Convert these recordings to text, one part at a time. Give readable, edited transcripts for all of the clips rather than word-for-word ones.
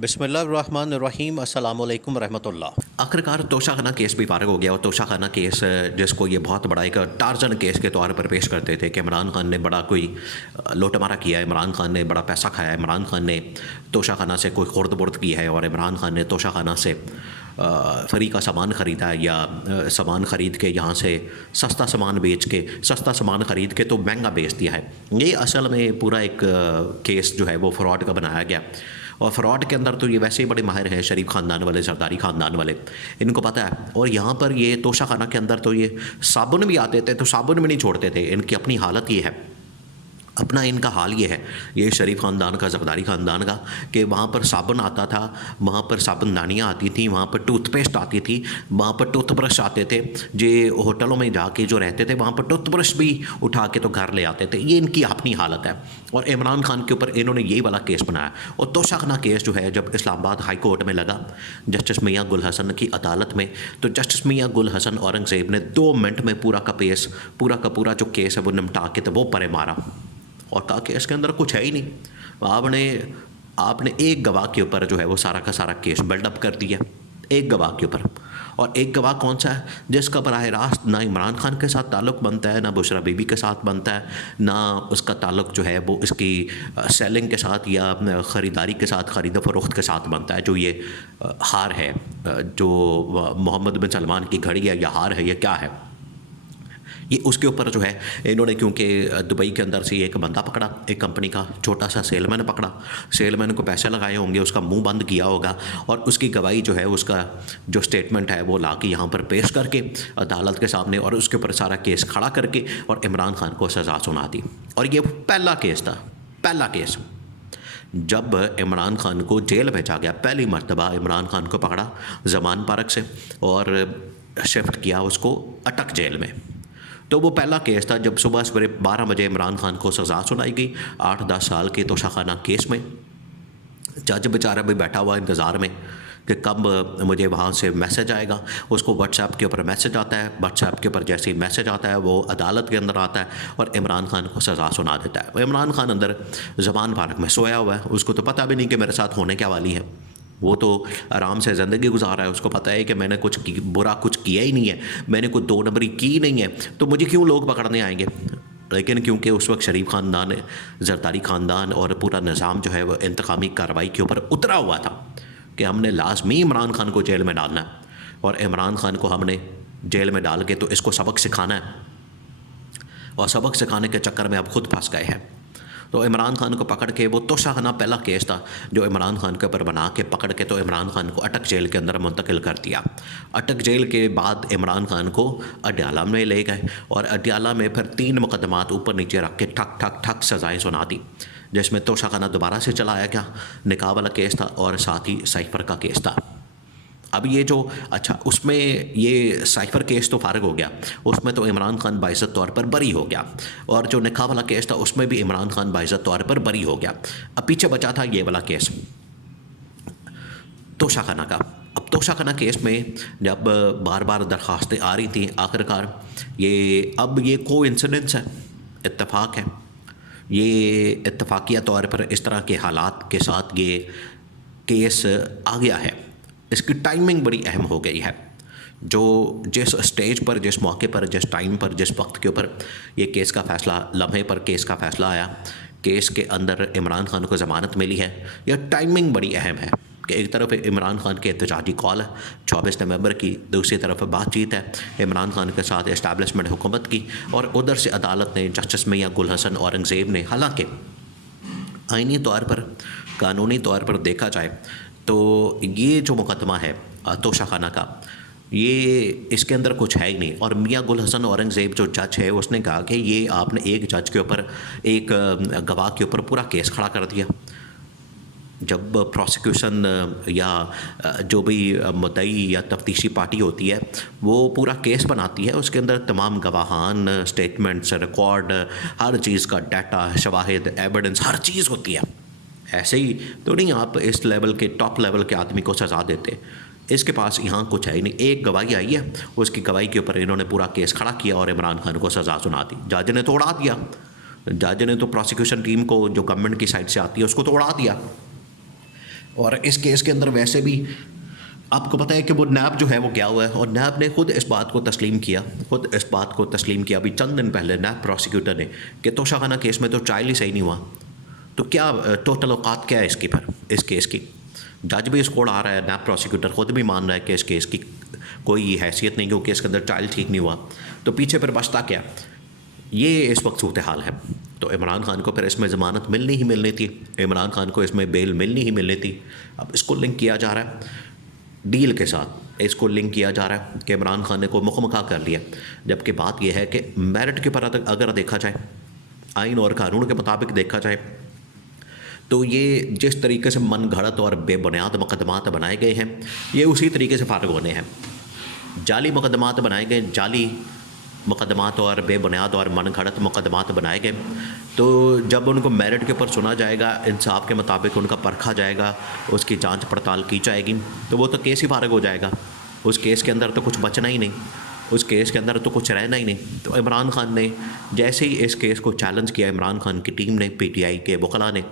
बिस्मिल्लाहिर्रहमानिर्रहीम अस्सलाम वालेकुम रहमतुल्लाह। आखिरकार तोशाखाना केस भी फारग हो गया और तोशाखाना केस जिसको ये बहुत बड़ा एक टार्जन केस के तौर पर पेश करते थे कि इमरान खान ने बड़ा कोई लूटमारा किया है, इमरान खान ने बड़ा पैसा खाया है, इमरान खान ने तोशाखाना से कोई खुर्द बुर्द की है और इमरान खान ने तोशाखाना से फ्री का सामान ख़रीदा है या सामान ख़रीद के यहाँ से सस्ता सामान बेच के सस्ता सामान ख़रीद के तो महंगा बेच दिया है। ये असल में पूरा एक केस जो है वो फ्रॉड का बनाया गया और फ्रॉड के अंदर तो ये वैसे ही बड़े माहिर हैं, शरीफ ख़ानदान वाले, सरदारी ख़ानदान वाले, इनको पता है। और यहाँ पर ये तोशाखाना के अंदर तो ये साबुन भी आते थे तो साबुन भी नहीं छोड़ते थे। इनकी अपनी हालत ये है, अपना इनका हाल ये है, ये शरीफ ख़ानदान का, ज़रदारी ख़ानदान का, कि वहाँ पर साबुन आता था, वहाँ पर साबुनदानियाँ आती थी, वहाँ पर टूथपेस्ट आती थी, वहाँ पर टूथब्रश आते थे। जे होटलों में जाके जो रहते थे वहाँ पर टूथब्रश भी उठा के तो घर ले आते थे। ये इनकी अपनी हालत है और इमरान खान के ऊपर इन्होंने यही वाला केस बनाया। और तोशाखाना केस जो है जब इस्लामाबाद हाई कोर्ट में लगा जस्टिस मियाँ गुल हसन की अदालत में, तो जस्टिस मियाँ गुल हसन औरंगज़ेब ने 2 मिनट में पूरा का पूरा जो केस है वो निपटा के तो वो परे मारा और कहा कि इसके अंदर कुछ है ही नहीं। आपने एक गवाह के ऊपर जो है वो सारा का सारा केस बिल्डअप कर दिया, एक गवाह के ऊपर। और एक गवाह कौन सा है जिसका बराह रास्त ना इमरान खान के साथ ताल्लुक़ बनता है, ना बुशरा बीबी के साथ बनता है, ना उसका ताल्लुक़ जो है वो इसकी सेलिंग के साथ या ख़रीदारी के साथ, ख़रीद फ़रोख्त के साथ बनता है। जो ये हार है, जो मोहम्मद बिन सलमान की घड़ी है या हार है, ये क्या है, ये उसके ऊपर जो है इन्होंने, क्योंकि दुबई के अंदर से एक बंदा पकड़ा, एक कंपनी का छोटा सा सेलमैन पकड़ा, सेलमैन को पैसे लगाए होंगे, उसका मुंह बंद किया होगा और उसकी गवाही जो है, उसका जो स्टेटमेंट है वो ला के यहाँ पर पेश करके अदालत के सामने और उसके ऊपर सारा केस खड़ा करके और इमरान खान को सज़ा सुना दी। और ये पहला केस था, पहला केस जब इमरान खान को जेल भेजा गया। पहली मर्तबा इमरान खान को पकड़ा ज़मान पार्क से और शिफ्ट किया उसको अटक जेल में। तो वो पहला केस था जब सुबह सवेरे 12 बजे इमरान खान को सज़ा सुनाई गई 8-10 साल के तोशाखाना केस में। जज बेचारा भी बैठा हुआ इंतज़ार में कि कब मुझे वहाँ से मैसेज आएगा। उसको व्हाट्सएप के ऊपर मैसेज आता है, व्हाट्सएप के ऊपर जैसे ही मैसेज आता है वो अदालत के अंदर आता है और इमरान खान को सज़ा सुना देता है। इमरान खान अंदर ज़मान पार्क में सोया हुआ है, उसको तो पता भी नहीं कि मेरे साथ होने क्या वाली है। वो तो आराम से ज़िंदगी गुजार रहा है, उसको पता है कि मैंने बुरा कुछ किया ही नहीं है, मैंने कोई 2 नंबरी की नहीं है, तो मुझे क्यों लोग पकड़ने आएंगे। लेकिन क्योंकि उस वक्त शरीफ ख़ानदान, ज़रदारी ख़ानदान और पूरा निज़ाम जो है वो इंतकामी कार्रवाई के ऊपर उतरा हुआ था कि हमने लाजमी इमरान खान को जेल में डालना है और इमरान खान को हमने जेल में डाल के तो इसको सबक सिखाना है और सबक सिखाने के चक्कर में अब खुद फंस गए हैं। तो इमरान खान को पकड़ के, वो तोशाखाना पहला केस था जो इमरान खान के ऊपर बना के पकड़ के तो इमरान खान को अटक जेल के अंदर मुंतकिल कर दिया। अटक जेल के बाद इमरान खान को अडयाला में ले गए और अडयाला में फिर 3 मुकदमात ऊपर नीचे रख के ठक ठक ठक सज़ाएँ सुना दी, जिसमें तोशाखाना दोबारा से चलाया गया, निकाह वाला केस था और साथ ही साइफ़र का केस था। अब ये जो उसमें ये साइफ़र केस तो फारग हो गया, उसमें तो इमरान खान बाइज़्ज़त तौर पर बरी हो गया और जो निकाह वाला केस था उसमें भी इमरान खान बाइज़्ज़त तौर पर बरी हो गया। अब पीछे बचा था ये वाला केस तोशाखाना का। अब तोशाखाना केस में जब बार बार दरख्वास्तें आ रही थी, आखिरकार ये कोइंसिडेंस है, इत्तेफाक है, ये इत्तफाकिया तौर पर इस तरह के हालात के साथ ये केस आ गया है। इसकी टाइमिंग बड़ी अहम हो गई है। जो जिस स्टेज पर, जिस मौके पर, जिस टाइम पर, जिस वक्त के ऊपर ये केस का फ़ैसला, लम्हे पर केस का फ़ैसला आया, केस के अंदर इमरान खान को ज़मानत मिली है, यह टाइमिंग बड़ी अहम है कि एक तरफ इमरान खान के एहतजाजी कॉल है 24 नवंबर की, दूसरी तरफ बातचीत है इमरान खान के साथ इस्टेब्लिशमेंट हुकूमत की, और उधर से अदालत ने, जस्टिस मियाँ गुल हसन औरंगज़ेब ने, हालांकि आइनी तौर पर, कानूनी तौर पर देखा जाए तो ये जो मुकदमा है तोशाखाना का, ये इसके अंदर कुछ है ही नहीं। और मियाँ गुल हसन औरंगज़ेब जो जज है उसने कहा कि ये आपने एक जज के ऊपर, एक गवाह के ऊपर पूरा केस खड़ा कर दिया। जब प्रोसिक्यूशन या जो भी मुद्दई या तफ्तीशी पार्टी होती है वो पूरा केस बनाती है, उसके अंदर तमाम गवाहान, स्टेटमेंट्स, रिकॉर्ड, हर चीज़ का डाटा, शवाहिद, एविडेंस, हर चीज़ होती है। ऐसे ही तो नहीं आप इस लेवल के, टॉप लेवल के आदमी को सज़ा देते। इसके पास यहाँ कुछ है ही नहीं। एक गवाही आई है, उसकी गवाही के ऊपर इन्होंने पूरा केस खड़ा किया और इमरान खान को सज़ा सुना दी। जज ने तो उड़ा दिया, जज ने तो प्रोसिक्यूशन टीम को, जो गवर्नमेंट की साइड से आती है, उसको तो उड़ा दिया। और इस केस के अंदर वैसे भी आपको पता है कि वो नैब जो है वो गया हुआ है, और नैब ने खुद इस बात को तस्लीम किया अभी चंद दिन पहले नैब प्रोसिक्यूटर ने कि तोशाखाना केस में तो ट्रायल ही सही नहीं हुआ। तो क्या टोटल औकात क्या है इसकी पर इस केस की? जज भी इसको उड़ा रहा है, नैब प्रोसिक्यूटर खुद भी मान रहा है कि इस केस की कोई हैसियत नहीं क्योंकि इसके अंदर ट्रायल ठीक नहीं हुआ। तो पीछे पर बचता क्या? ये इस वक्त सूरत हाल है। तो इमरान खान को फिर इसमें ज़मानत मिलनी ही मिलनी थी, इमरान खान को इसमें बेल मिलनी ही मिलनी थी। अब इसको लिंक किया जा रहा है डील के साथ, इसको लिंक किया जा रहा है कि इमरान खान ने को मुखमखा कर लिया, जबकि बात यह है कि मेरिट के पर अगर देखा जाए, आइन और कानून के मुताबिक देखा जाए, तो ये जिस तरीके से मन घड़त और बेबुनियाद मुकदमात बनाए गए हैं, ये उसी तरीके से फारग होने हैं। जाली मुकदमात बनाए गए, जाली मुकदमात और बेबुनियाद और मन घड़त मुकदमात बनाए गए, तो जब उनको मेरिट के ऊपर सुना जाएगा, इंसाफ के मुताबिक उनका परखा जाएगा, उसकी जांच पड़ताल की जाएगी, तो वो तो केस ही फारग हो जाएगा। उस केस के अंदर तो कुछ बचना ही नहीं, उस केस के अंदर तो कुछ रहना ही नहीं। तो इमरान खान ने जैसे ही इस केस को चैलेंज किया, इमरान खान की टीम ने, PTI के वकला ने,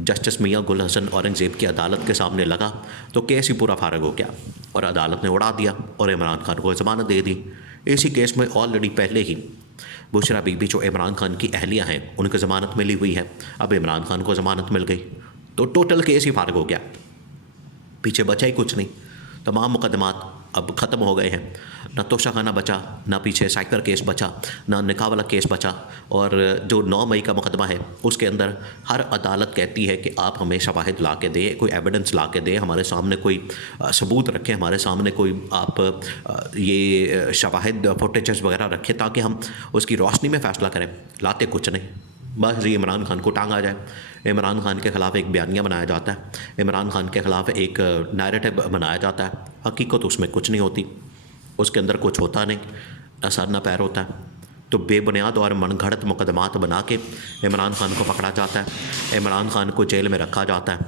जस्टिस मियां गुल हसन औरंगज़ेब की अदालत के सामने लगा, तो केस ही पूरा फारग हो गया और अदालत ने उड़ा दिया और इमरान खान को ज़मानत दे दी। इसी केस में ऑलरेडी पहले ही बुशरा बीबी जो इमरान खान की अहलिया हैं, उनकी ज़मानत मिली हुई है, अब इमरान खान को ज़मानत मिल गई, तो टोटल केस ही फारग हो गया, पीछे बचा ही कुछ नहीं। तमाम मुकदमात अब ख़त्म हो गए हैं, ना तोशाखाना बचा, ना पीछे साइकर केस बचा, ना निकाह वाला केस बचा। और जो 9 मई का मुकदमा है उसके अंदर हर अदालत कहती है कि आप हमें शवाहिद ला के दें, कोई एविडेंस ला के दें, हमारे सामने कोई सबूत रखें, हमारे सामने कोई आप ये शवाहिद फुटेजेस वगैरह रखें ताकि हम उसकी रोशनी में फ़ैसला करें। लाते कुछ नहीं, बस ये इमरान खान को टांगा जाए, इमरान खान के ख़िलाफ़ एक बयानिया बनाया जाता है, इमरान खान के ख़िलाफ़ एक नैरेटिव बनाया जाता है, हकीकत उसमें कुछ नहीं होती, उसके अंदर कुछ होता नहीं, ना सर ना पैर होता है। तो बेबुनियाद और मनगढ़ंत मुकदमात बना के इमरान खान को पकड़ा जाता है, इमरान खान को जेल में रखा जाता है।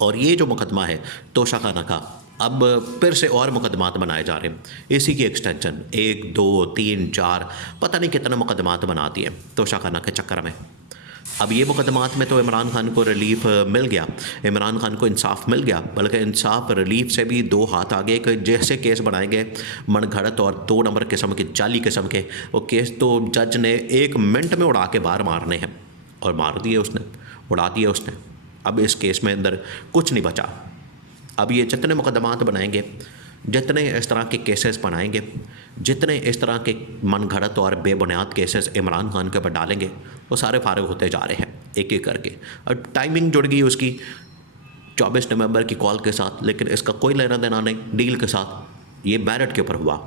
और ये जो मुकदमा है तोशाखाना का, अब फिर से और मुकदमात बनाए जा रहे हैं, इसी की एक्सटेंशन 1 2 3 4 पता नहीं कितने मुकदमात बना दिए तोशाखाना के चक्कर में। अब ये मुकदमात में तो इमरान खान को रिलीफ मिल गया, इमरान खान को इंसाफ मिल गया, बल्कि इंसाफ रिलीफ से भी 2 हाथ आगे कि जैसे केस बनाए गए मनगढ़ंत और 2 नंबर किस्म के, जाली किस्म के, वो केस तो जज ने 1 मिनट में उड़ा के बाहर मारने हैं, और मार दिए उसने, उड़ा दिए उसने। अब इस केस में अंदर कुछ नहीं बचा। अब ये जितने मुकदमात बनाएंगे, जितने इस तरह के केसेस बनाएंगे, जितने इस तरह के मनगढ़ंत और बेबुनियाद केसेस इमरान खान के ऊपर डालेंगे, वो सारे फारग होते जा रहे हैं एक एक करके। और टाइमिंग जुड़ गई उसकी 24 नवंबर की कॉल के साथ, लेकिन इसका कोई लेना देना नहीं डील के साथ, ये मेरिट के ऊपर हुआ।